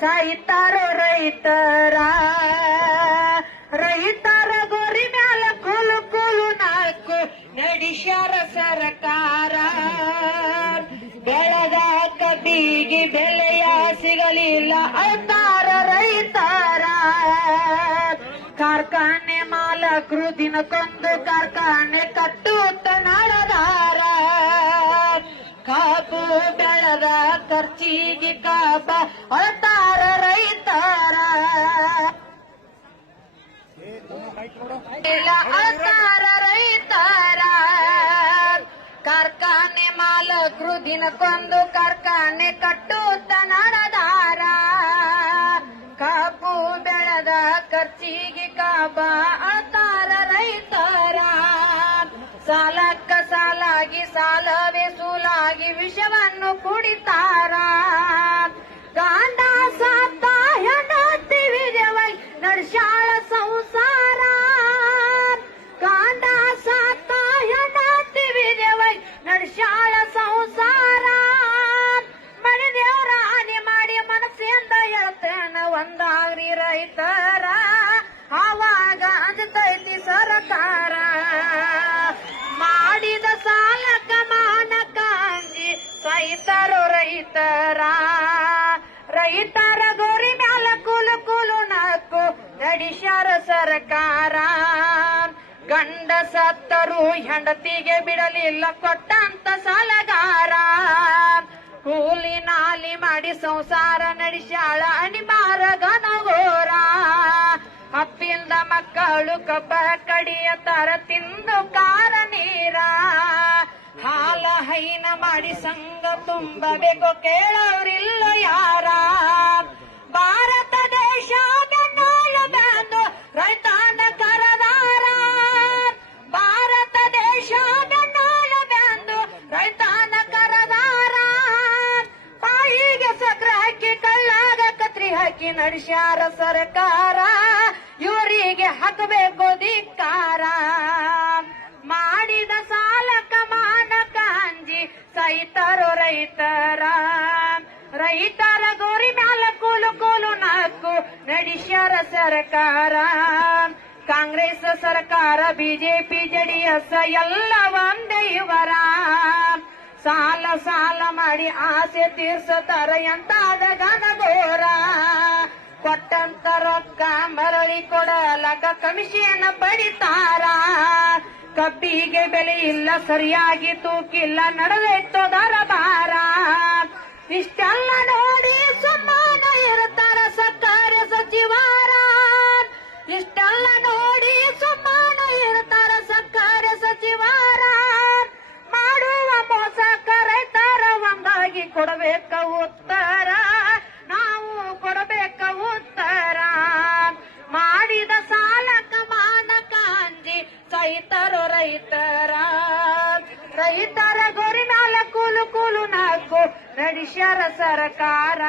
ಸಾಯ್ತಾರೋ ರೈತರ? ರೈತರ ಗೋರಿ ಮ್ಯಾಲ ಕುಲು ಕುಲು ನಾಲ್ಕು ನಡಿಸ್ಯಾರ ಸರಕಾರ. ಬೆಳೆದ ಕಬ್ಬಿಗೆ ಬೆಲೆಯ ಸಿಗಲಿಲ್ಲ ಅಂತಾರ ರೈತರ. ಕಾರ್ಖಾನೆ ಮಾಲಕರು ದಿನಕ್ಕೊಂದು ಕಾರ್ಖಾನೆ ಕಟ್ಟುತ್ತ ನಾಳದಾರ ಕಾಪು ಬೆಳೆದ ಖರ್ಚಿಗೆ ಕಾಬ ಅಳ್ತಾರ ರೈತರ ಇಲ್ಲ ಅಳ್ತಾರ ರೈತರ ಕಾರ್ಖಾನೆ ಮಾಲಕರು ದಿನಕ್ಕೊಂದು ಕಾರ್ಖಾನೆ ಕಟ್ಟುತ್ತ ನಡೆದಾರ ಕಾಪು ಬೆಳೆದ ಖರ್ಚಿಗೆ ಕಾಬ ಅಳ್ತಾರ ರೈತರ ಸಾಲಕ್ಕ ಸಾಲಾಗಿ ಸಾಲವೇ ಸೂಲಾಗಿ ವಿಷವನ್ನು ಕುಡಿತಾರ. ಗಾಂಡ ಸಾತ ಹೆಂಡತಿ ವಿಜಯವಾಗಿ ನರ್ಶಾಳ ಸಂಸಾರ. ಗಾಂಡ ಸಾತ ಹೆಂಡತಿ ವಿಜಯವಾಗಿ ನಡ್ಸಾಳ ಸಂಸಾರ. ಮನೆ ದೇವರ ಹಾನಿ ಮಾಡಿ ಮನಸ್ಸಿಂದ ಹೇಳ್ತೇನ, ಒಂದಾಗ್ರಿ ರೈತರ, ಆವಾಗ ಅಂಜತೈತಿ ಸರ್ಕಾರ. ಸೈತರು ರೈತರ ರೈತರ ಗೋರಿ ಮ್ಯಾಲ ಕುಲು ಕುಲು ನಾಲ್ಕು ನಡಿಸ್ಯಾರ ಸರ್ಕಾರ. ಗಂಡ ಸತ್ತರು ಹೆಂಡತಿಗೆ ಬಿಡಲಿಲ್ಲ ಕೊಟ್ಟಂತ ಸಾಲಗಾರ. ಕೂಲಿ ನಾಲಿ ಮಾಡಿ ಸಂಸಾರ ನಡೆಸ್ಯಾಳ ಅನಿಮಾರ ಗನಗೋರ ಅಪ್ಪಿಲ್ದ ಮಕ್ಕಳು ಕಬ್ಬ ಕಡಿಯ ತರ ತಿಂದು ಕಾರ ನೀರ ಹೈನ ಮಾಡಿ ಸಂಘ ತುಂಬಬೇಕು ಕೇಳೋರಿಲ್ಲ ಯಾರ? ಭಾರತ ದೇಶ ಬಂದು ರೈತಾನ ಕರದಾರ. ಭಾರತ ದೇಶ ಬಂದು ರೈತಾನ ಕರದಾರ. ಬಾಯಿಗೆ ಸಕ್ರ ಹಾಕಿ ಕಳ್ಳಾಗ ಕತ್ರಿ ಹಾಕಿ, ನಡೆಸ್ಯಾರ ಸರ್ಕಾರ. ಇವರಿಗೆ ಹಾಕಬೇಕು ಧಿಕ್ಕಾರ ಸೈತರು ರೈತರ. ರೈತರ ಗೋರಿ ಮ್ಯಾಲ ಕೂಲು ಕೂಲು ನಾಲ್ಕು ನಡೆಸ್ಯಾರ ಸರ್ಕಾರ. ಕಾಂಗ್ರೆಸ್ ಸರ್ಕಾರ, ಬಿಜೆಪಿ, ಜೆಡಿಎಸ್ ಎಲ್ಲ ಒಂದೇ ಇವರ. ಸಾಲ ಸಾಲ ಮಾಡಿ ಆಸೆ ತೀರ್ಸತಾರ ಎಂತಾದ ಗನಗೋರ ಕೊಟ್ಟಂತ ರೊಕ್ಕ ಮರಳಿ ಕೊಡಲಕ ಕಮಿಷನ್ ಪಡಿತಾರ. ಕಬ್ಬಿಗೆ ಬೆಲೆ ಇಲ್ಲ ಸರಿಯಾಗಿ ತೂಕಿಲ್ಲ ನಡೆದೈತೋ ದರಬಾರ. ಇಷ್ಟೆಲ್ಲ ನೋಡಿ ಸುಮ್ಮನ ಇರುತ್ತಾರ ಸರ್ಕಾರಿ ಸಚಿವರ. ಇಷ್ಟೆಲ್ಲ ನೋಡಿ ಸುಮ್ಮನ ಇರುತ್ತಾರ ಸರ್ಕಾರಿ ಸಚಿವರ. ಮಾಡುವ ಮೋಸ ಕರೆತಾರ ಒಂದಾಗಿ ಕೊಡಬೇಕು ಉತ್ತರ. ಮ್ಯಾಲ ಕೂಲು ಕೂಲು ನಾಲ್ಕು ನಡೆಸ್ಯಾರ ಸರ್ಕಾರ